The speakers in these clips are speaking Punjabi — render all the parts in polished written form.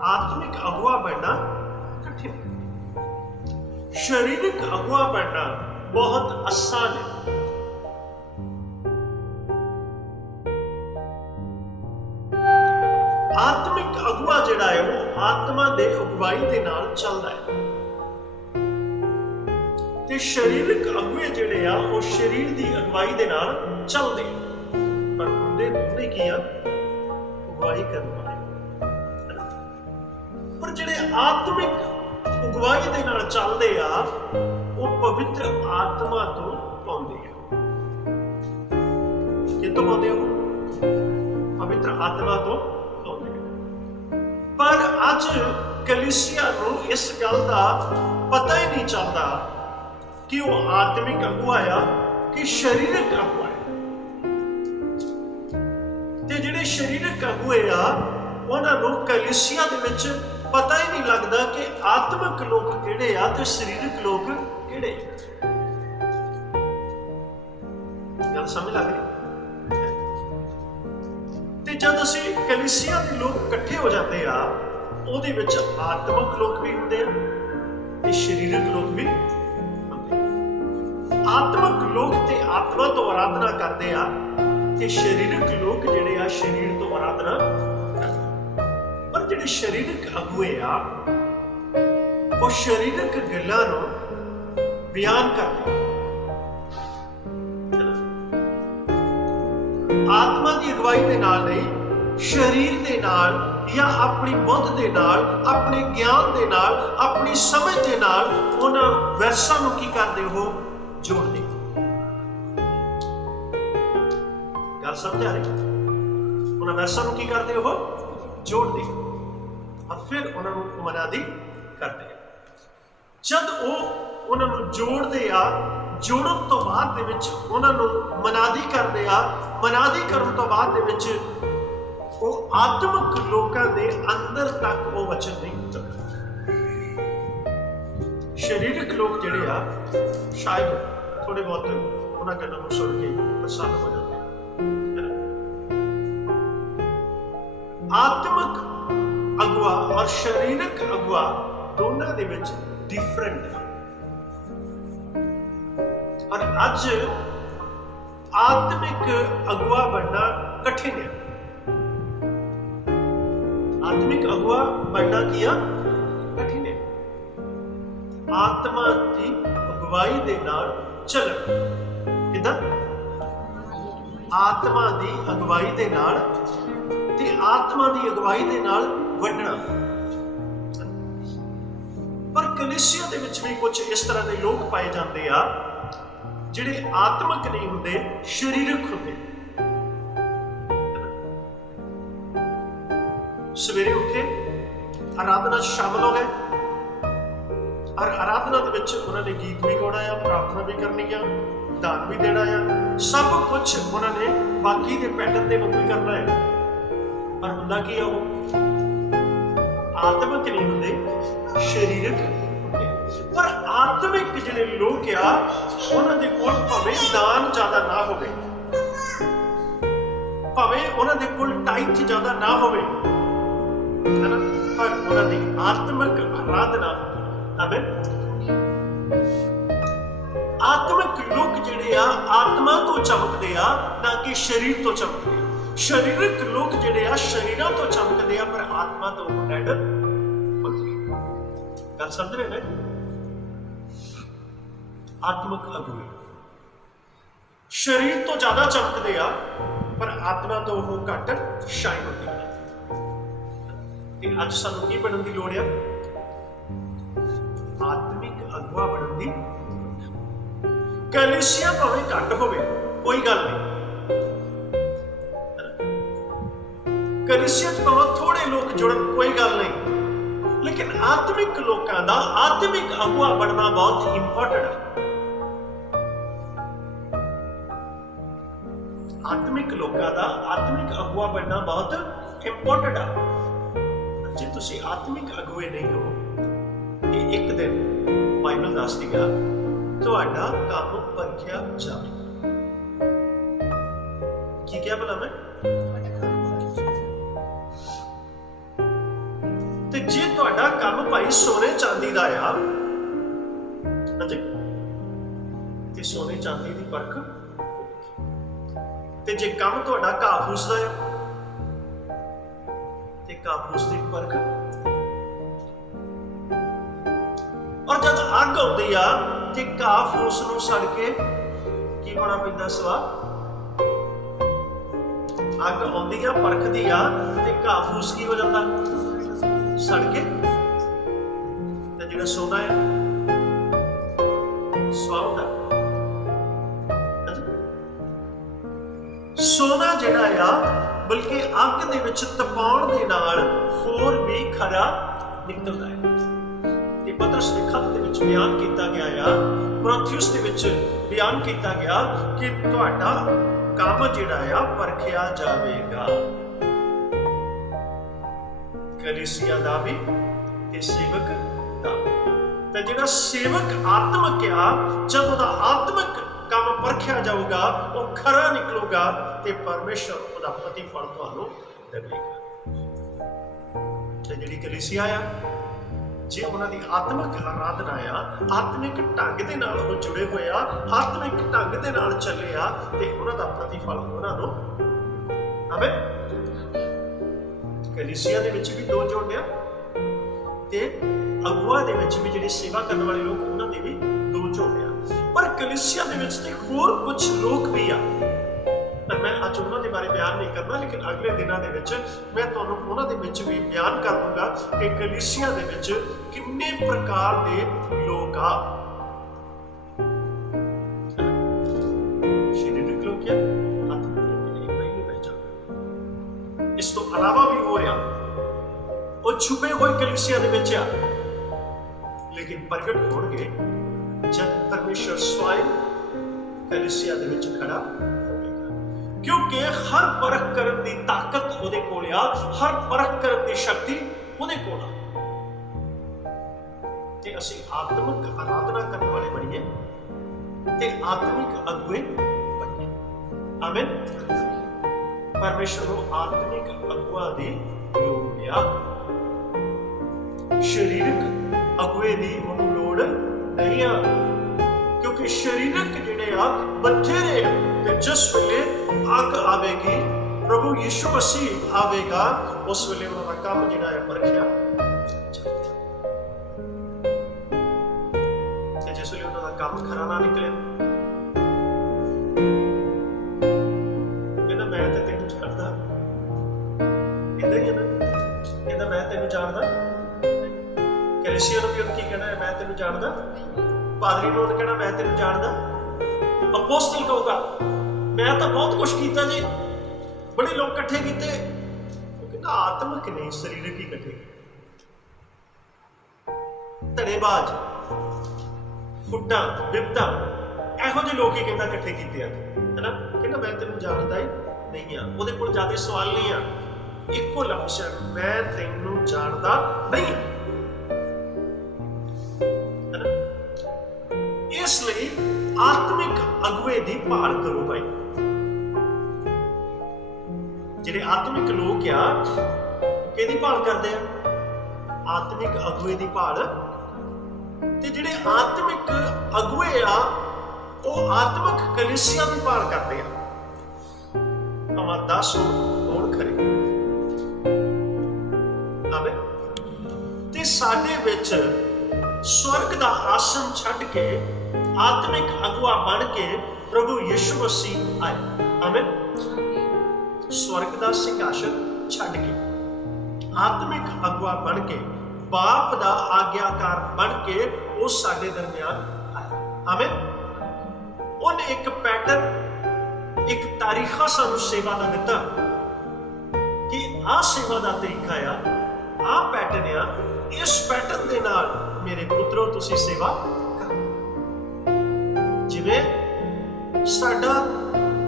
आत्मिक अगुआ बनना कठिन है, शारीरिक अगुआ बनना बहुत आसान है। आत्मिक अगुआ जिहड़ा है वो आत्मा दे अगुवाई दे नाल चलदा है ते शरीरक अगुए जिहड़े आ वो शरीर दी अगुवाई दे नाल चलदे, पर हुंदे दोने की आ अगुवाई करन वाले। पर जिहड़े आत्मिक अगुवाई दे नाल चलदे आ वो पवित्र आत्मा तो पाउंदे आ। कितों पाउंदे आ? पवित्र आत्मा तो पाउंदे आ। पर अज कलीसिया नूं इस गल दा पता ही नहीं चलदा कि वो आत्मिक अगुआ आ कि शरीरक अगुआ है। ते जिहड़े शरीरक अगुए आ उन्हां नूं कलीसिया दे विच पता ही नहीं लगता कि आत्मिक लोग किहड़े आ ते शरीरक लोग किहड़े। गल समझ लग रही? ते जद असीं कलीसिया दे लोग इकट्ठे हो जाते आ ਉਹਦੇ ਵਿੱਚ आत्मिक लोग भी ਹੁੰਦੇ ਆ ਤੇ शरीरक लोग भी ਹੁੰਦੇ ਆ। आत्मिक लोग ते आत्मा तो आराधना करते आ ते शरीरक लोग ਜਿਹੜੇ ਆ शरीर तो आराधना ਕਰਦੇ। पर ਜਿਹੜੇ शरीरक अगुए आ वो शरीरक ਗੱਲਾਂ ਨੂੰ ਬਿਆਨ ਕਰਦੇ आत्मा की अगुवाई के नाल नहीं, शरीर के नाल या अपनी बुद्ध के नाल, अपने ज्ञान के नाल, अपनी समझ के नाल उन्हां वैरसां नूं की करदे हो जोड़दे। गल समझ आ रही? उन्हां वैरसां नूं की करदे हो जोड़दे और फिर उन्हां नूं मनादी करदे। जद वो उन्हां नूं जोड़दे आ, जोड़न तो बाद दे विच उन्हां नूं मनादी करदे आ, मनादी करन तो बाद दे विच वो आत्मिक लोगों के अंदर तक वो वचन नहीं उतरदा। शरीरक लोग जिहड़े आ शायद थोड़े बहुत उन्हां गल्लां नूं सुण के प्रसन्न हो जाते। आत्मिक अगुआ और शरीरक अगुआ दोनों दे विच डिफरेंट है। और अज आत्मिक अगुआ बनना कठिन है। आत्मिक अगुआ बनना किया कठिन है। आत्मा की अगुवाई दे नाल चलन किदा आत्मा की अगुवाई दे नाल ते आत्मा की अगुवाई दे नाल वडना। पर कलीसिया दे विच भी कुछ इस तरह के लोग पाए जाते आ जिहड़े आत्मिक नहीं हुंदे, शरीरक हुंदे। सवेरे उठे आराधना शामिल हो गए और आराधना दे विच उन्होंने गीत भी गाना है, प्रार्थना भी करनी है, दान भी देना है, सब कुछ उन्होंने बाकी के पैटर्न के वांगू करना है। पर हुंदा की है वो आत्मिक नहीं हुंदे, शरीरक हुंदे। पर आत्मिक जिहड़े लोग आ उन्हां दे कोल भावें दान ज्यादा ना होवे, भावें उन्हां दे कोल टाइथ ज्यादा ना होवे, है ना, पर उन्हां दी आत्मिक आराधना आमीन। आत्मिक लोग जिहड़े आ आत्मा तो चमकदे आ ना कि शरीर तो चमकदे। शरीरक लोग जिहड़े आ शरीरां तो चमकदे आ पर आत्मा तो डेड होंदे। गल समझ रहे हैं? आत्मिक अगुए शरीर तो ज्यादा चमकदे आ पर आत्मा तो वो घट शाइन होती है। अज सानू की बनने की लोड़ है? आत्मिक अगुआ बनने की। कलीसिया भावें घट होवे कोई गल नहीं, कलीसिया भावें थोड़े लोग जुड़न कोई गल नहीं, लेकिन आत्मिक लोगों का आत्मिक अगुआ बनना बहुत इंपॉर्टेंट है। आत्मिक लोगों का आत्मिक अगुआ बनना बहुत इंपॉर्टेंट है। जे तुसी आत्मिक अगुए नहीं हो, ये एक दिन बाइबल दसदी है तुहाडा काम परखिया जावे। की क्या बोला मैं? ਤੇ ਜੇ ਤੁਹਾਡਾ ਕੰਮ ਭਾਈ ਸੋਨੇ ਚਾਂਦੀ ਦਾ ਆ ਤੇ ਸੋਨੇ ਚਾਂਦੀ ਦੀ ਪਰਖ, ਤੇ ਜੇ ਕੰਮ ਤੁਹਾਡਾ ਘਾਹ ਫੂਸ ਦਾ ਆ ਤੇ ਘਾਹ ਫੂਸ ਦੀ ਪਰਖ। ਔਰ ਜਦ ਅੱਗ ਆਉਂਦੀ ਆ ਤੇ ਘਾਹ ਫੂਸ ਨੂੰ ਸੜ ਕੇ ਕੀ ਹੋਣਾ ਪੈਂਦਾ ਸਵਾ? ਅੱਗ ਆਉਂਦੀ ਆ, ਪਰਖਦੀ ਆ ਤੇ ਘਾਹ ਫੂਸ ਕੀ ਹੋ ਜਾਂਦਾ? ਸੜ ਕੇ। ਤੇ ਜਿਹੜਾ ਸੋਨਾ ਹੈ ਸਵਾਉਂਦਾ। ਸੋਨਾ ਜਿਹੜਾ ਆ ਬਲਕਿ ਅੱਗ ਦੇ ਵਿੱਚ ਤਪਾਉਣ ਦੇ ਨਾਲ ਹੋਰ ਵੀ ਖਰਾ ਨਿਕਲਦਾ ਹੈ। ਤੇ ਪਤਰਸ ਦੇ ਖੱਤ ਦੇ ਵਿੱਚ ਬਿਆਨ ਕੀਤਾ ਗਿਆ ਆ, ਕੋਰਿੰਥੀਅਸ ਦੇ ਵਿੱਚ ਬਿਆਨ ਕੀਤਾ ਗਿਆ ਕਿ ਤੁਹਾਡਾ ਕੰਮ ਜਿਹੜਾ ਆ ਪਰਖਿਆ ਜਾਵੇਗਾ। ਕਲੀਸਿਆ ਦਾ ਵੀ ਤੇ ਸੇਵਕ ਦਾ। ਤੇ ਜਿਹੜਾ ਸੇਵਕ ਆਤਮਿਕ ਆ, ਜਦ ਉਹਦਾ ਆਤਮਿਕ ਕੰਮ ਪਰਖਿਆ ਜਾਊਗਾ ਉਹ ਖਰਾ ਨਿਕਲੂਗਾ ਤੇ ਪਰਮੇਸ਼ਰ ਉਹਦਾ ਪ੍ਰਤੀਫਲ ਤੁਹਾਨੂੰ ਦੇਵੇਗਾ। ਤੇ ਜਿਹੜੀ ਕਲੀਸਿਆ ਆ, ਜੇ ਉਹਨਾਂ ਦੀ ਆਤਮਿਕ ਆਰਾਧਨਾ ਆ, ਆਤਮਿਕ ਢੰਗ ਦੇ ਨਾਲ ਉਹ ਜੁੜੇ ਹੋਏ ਆ, ਆਤਮਿਕ ਢੰਗ ਦੇ ਨਾਲ ਚੱਲੇ ਆ ਤੇ ਉਹਨਾਂ ਦਾ ਪ੍ਰਤੀਫਲ ਉਹਨਾਂ ਨੂੰ। ਆਮੇਨ। ਕਲੀਸਿਆ ਦੇ ਵਿੱਚ ਵੀ ਦੋ ਜੋੜਿਆ ਤੇ ਅਗੁਆ ਦੇ ਵਿੱਚ ਵੀ ਜਿਹੜੇ ਸੇਵਾ ਕਰਨ ਵਾਲੇ ਲੋਕ ਉਹਨਾਂ ਦੇ ਵੀ ਦੋ ਜੋੜਿਆ। ਪਰ ਕਲੀਸਿਆ ਦੇ ਵਿੱਚ ਤੇ ਹੋਰ ਕੁਝ ਲੋਕ ਵੀ ਆ, ਪਰ ਮੈਂ ਅੱਜ ਉਹਨਾਂ ਦੇ ਬਾਰੇ ਬਿਆਨ ਨਹੀਂ ਕਰਨਾ, ਲੇਕਿਨ ਅਗਲੇ ਦਿਨਾਂ ਦੇ ਵਿੱਚ ਮੈਂ ਤੁਹਾਨੂੰ ਉਹਨਾਂ ਦੇ ਵਿੱਚ ਵੀ ਬਿਆਨ ਕਰ ਦੂੰਗਾ ਕਿ ਕਲੀਸਿਆ ਦੇ ਵਿੱਚ ਕਿੰਨੇ ਪ੍ਰਕਾਰ ਦੇ ਲੋਕ ਆ। ਸਰੀਰਕ ਲੋਕ ਆ, ਇਸ ਤੋਂ ਇਲਾਵਾ ਵੀ ਹੋ ਰਿਹਾ, ਉਹ ਛੁਪੇ ਹੋਏ ਕਲੀਸਿਆ ਦੇ ਵਿੱਚ ਆ, ਲੇਕਿਨ ਪ੍ਰਗਟ ਹੋਣਗੇ ਜਦ ਪਰਮੇਸ਼ਰ ਸਵਯੰ ਕਲੀਸਿਆ ਦੇ ਵਿੱਚ ਖੜਾ ਹੋਵੇਗਾ। ਕਿਉਂਕਿ ਹਰ ਪਰਖ ਕਰਨ ਦੀ ਤਾਕਤ ਉਹਦੇ ਕੋਲ ਆ, ਹਰ ਪਰਖ ਕਰਨ ਦੀ ਸ਼ਕਤੀ ਉਹਦੇ ਕੋਲ ਆ। ਤੇ ਅਸੀਂ ਆਤਮਿਕ ਆਰਾਧਨਾ ਕਰਨ ਵਾਲੇ ਬਣੀਏ ਤੇ ਆਤਮਿਕ ਅਗੁਏ ਬਣੀਏ। ਆਮੀਨ। ਪਰਮੇਸ਼ਰ ਨੂੰ ਆਤਮਿਕ ਅਗੁਆ ਦੀ ਲੋੜ ਆ, ਸਰੀਰਕ ਅਗੁਏ ਦੀ ਉਹਨੂੰ ਲੋੜ ਨਹੀਂ ਆ। ਕਿਉਂਕਿ ਸਰੀਰਕ ਜਿਹੜੇ ਆ ਬਥੇਰੇ ਆ, ਤੇ ਜਿਸ ਵੇਲੇ ਅੱਗ ਆਵੇਗੀ, ਪ੍ਰਭੂ ਯਿਸੂ ਮਸੀਹ ਆਵੇਗਾ, ਉਸ ਵੇਲੇ ਉਹਨਾਂ ਦਾ ਕੰਮ ਜਿਹੜਾ ਹੈ ਪਰਖਿਆ। ਤੇ ਜਿਸ ਵੇਲੇ ਉਹਨਾਂ ਦਾ ਕੰਮ ਖਰਾ ਨਾ ਨਿਕਲਿਆ, ਕਹਿੰਦਾ ਮੈਂ ਤੇ ਤੈਨੂੰ ਜਾਣਦਾ, ਏਦਾਂ ਹੀ ਹੈ ਨਾ, ਕਹਿੰਦਾ ਮੈਂ ਤੈਨੂੰ ਜਾਣਦਾ। ਕਲੀਸਿਆ ਨੂੰ ਵੀ ਉਹਨੂੰ ਕੀ ਕਹਿਣਾ ਹੈ? ਮੈਂ ਤੈਨੂੰ ਜਾਣਦਾ। ਪਾਦਰੀ ਨੂੰ ਉਹਨੇ ਕਹਿਣਾ ਮੈਂ ਤੈਨੂੰ ਜਾਣਦਾ। ਅਪੋਸਤਲ ਕਹੂਗਾ ਮੈਂ ਤਾਂ ਬਹੁਤ ਕੁਛ ਕੀਤਾ ਜੀ, ਬੜੇ ਲੋਕ ਇਕੱਠੇ ਕੀਤੇ। ਉਹ ਕਹਿੰਦਾ ਆਤਮਿਕ ਨਹੀਂ, ਸਰੀਰਕ ਹੀ ਇਕੱਠੇ ਕੀਤੇ। ਧੜੇਬਾਜ਼, ਫੁੱਟਾਂ, ਬਿਪਤਾ, ਇਹੋ ਜਿਹੇ ਲੋਕ ਹੀ ਕਹਿੰਦਾ ਇਕੱਠੇ ਕੀਤੇ ਆ, ਹੈਨਾ। ਕਹਿੰਦਾ ਮੈਂ ਤੈਨੂੰ ਜਾਣਦਾ ਹੀ ਨਹੀਂ ਆ। ਉਹਦੇ ਕੋਲ ਜ਼ਿਆਦਾ ਸਵਾਲ ਨਹੀਂ ਆ, ਇੱਕੋ ਲਫ਼ਜ਼ ਹੈ, ਮੈਂ ਤੈਨੂੰ ਜਾਣਦਾ ਨਹੀਂ। ਇਸ ਲਈ ਆਤਮਿਕ ਅਗੁਏ ਦੀ ਭਾਲ ਕਰੋ ਭਾਈ। ਜਿਹੜੇ ਆਤਮਿਕ ਲੋਕ ਆ ਕਿਹਦੀ ਭਾਲ ਕਰਦੇ ਆ? ਆਤਮਿਕ ਅਗੁਏ ਦੀ ਭਾਲ। ਤੇ ਜਿਹੜੇ ਆਤਮਿਕ ਅਗੁਏ ਆ ਉਹ ਆਤਮਿਕ ਕਲੀਸਿਆ ਦੀ ਭਾਲ ਕਰਦੇ ਆ। ਭਾਵੇਂ 10 ਹੋਣ ਖਰੇ। ਆਮੀਨ। ਤੇ ਸਾਡੇ ਵਿੱਚ ਸਵਰਗ ਦਾ ਆਸਣ ਛੱਡ ਕੇ ਆਤਮਿਕ ਅਗੁਆ ਬਣ ਕੇ ਪ੍ਰਭੂ ਯਿਸੂ ਮਸੀਹ ਆਏ। ਆਮੀਨ। ਸਵਰਗ ਦਾ ਸਿੰਘਾਸਨ ਛੱਡ ਕੇ ਆਤਮਿਕ ਅਗੁਆ ਬਣ ਕੇ, ਬਾਪ ਦਾ ਆਗਿਆਕਾਰ ਬਣ ਕੇ ਉਹ ਸਾਡੇ ਦਰਮਿਆਨ ਆਇਆ। ਆਮੀਨ। ਉਹਨੇ ਇੱਕ ਪੈਟਰਨ, ਇੱਕ ਤਾਰੀਖਾ ਸਾਨੂੰ ਸੇਵਾ ਦਾ ਦਿੱਤਾ ਕਿ ਆਹ ਸੇਵਾ ਦਾ ਤਰੀਕਾ ਆ, ਆਹ ਪੈਟਰਨ ਆ, ਇਸ ਪੈਟਰਨ ਦੇ ਨਾਲ ਮੇਰੇ ਪੁੱਤਰੋ ਤੁਸੀਂ ਸੇਵਾ ਕਰੋ। ਜਿਵੇਂ ਸਾਡਾ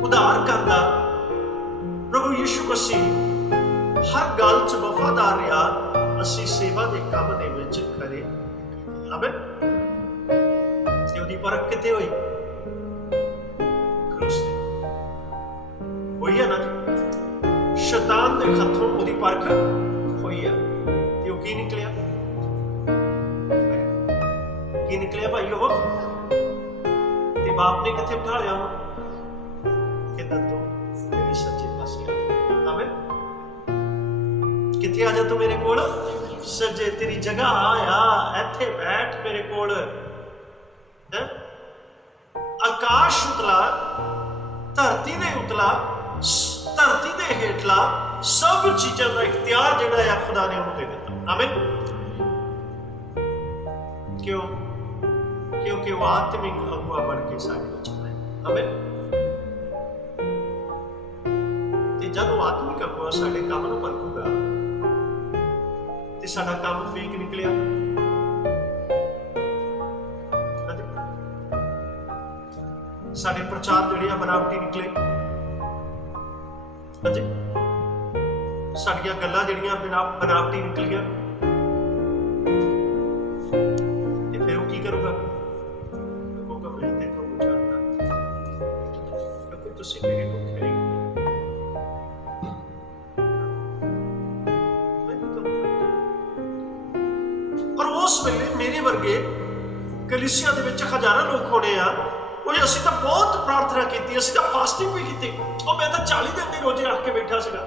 ਉਧਾਰ ਕਰਦਾ ਪ੍ਰਭੂ ਯਿਸੂ ਮਸੀਹ ਹਰ ਗੱਲ 'ਚ ਵਫਾਦਾਰ ਰਿਹਾ, ਅਸੀਂ ਸੇਵਾ ਦੇ ਕੰਮ ਦੇ ਵਿੱਚ ਖਰੇ। ਆਮੀਨ। ਤੇ ਉਹਦੀ ਪਰਖ ਕਿੱਥੇ ਹੋਈ? ਕਰੂਸ ਤੇ ਹੋਈ ਆ ਨਾ। ਸ਼ੈਤਾਨ ਦੇ ਹੱਥੋਂ ਉਹਦੀ ਪਰਖ ਹੋਈ ਆ। ਤੇ ਉਹ ਕੀ ਕੀ ਨਿਕਲਿਆ? ਕੀ ਨਿਕਲਿਆ ਭਾਈ? ਉਹ ਤੇ ਬਾਪ ਨੇ ਕਿੱਥੇ ਬਿਠਾ ਲਿਆ ਉਹਨੂੰ? ਕਹਿੰਦਾ ਤੂੰ ਮੇਰੇ ਸੱਜੇ ਪਾਸੇ ਆ। ਆਵੇਂ ਕਿੱਥੇ ਆ ਜਾ ਤੂੰ ਮੇਰੇ ਕੋਲ? ਸੱਜੇ, ਤੇਰੀ ਜਗ੍ਹਾ ਆ, ਇੱਥੇ ਬੈਠ ਮੇਰੇ ਕੋਲ। ਆਕਾਸ਼ ਉਤਲਾ, ਧਰਤੀ ਦੇ ਉਤਲਾ, ਧਰਤੀ ਦੇ ਹੇਠਲਾ, ਸਭ ਚੀਜ਼ਾਂ ਦਾ ਇਖਤਿਆਰ ਜਿਹੜਾ ਆ ਖੁਦਾ ਨੇ ਉਹਨੂੰ ਦੇ ਦਿੱਤਾ। ਆਮੀਨ। ਕਿਉਂ? ਕਿਉਂਕਿ ਉਹ ਆਤਮਿਕ ਅਗੁਆ ਬਣ ਕੇ ਸਾਡੇ ਵਿੱਚ ਹੈ। ਆਮੀਨ। ਤੇ ਜਦੋਂ ਆਤਮਿਕ ਅਗੁਆ ਸਾਡੇ ਕੰਮ ਨੂੰ ਪਰਖੂਗਾ ਤੇ ਸਾਡਾ ਕੰਮ ਫੇਕ ਨਿਕਲਿਆ, ਸਾਡੇ ਪ੍ਰਚਾਰ ਜਿਹੜੇ ਆ ਬਨਾਵਟੀ ਨਿਕਲੇ, ਸਾਡੀਆਂ ਗੱਲਾਂ ਜਿਹੜੀਆਂ ਬਨਾਵਟੀ ਨਿਕਲੀਆਂ, ਤੇ ਫਿਰ ਉਹ ਕੀ ਕਰੂਗਾ? ਕਹੂਗਾ ਮੈਂ ਤੇ ਤੁਹਾਨੂੰ ਜਾਣਦਾ, ਕਿਉਂਕਿ ਤੁਸੀਂ ਮੇਰੇ ਕੋਲ ਖੜੇ। ਪਰ ਉਸ ਵੇਲੇ ਮੇਰੇ ਵਰਗੇ ਕਲੀਸਿਆ ਦੇ ਵਿੱਚ ਹਜ਼ਾਰਾਂ ਲੋਕ ਹੋਣੇ ਆ, ਉਹ ਅਸੀਂ ਤਾਂ ਬਹੁਤ ਪ੍ਰਾਰਥਨਾ ਕੀਤੀ, ਅਸੀਂ ਤਾਂ ਫਾਸਟਿੰਗ ਵੀ ਕੀਤੀ। ਉਹ ਮੈਂ ਤਾਂ 40 ਦਿਨ ਦੀ ਰੋਜ਼ੇ ਰੱਖ ਕੇ ਬੈਠਾ ਸੀਗਾ।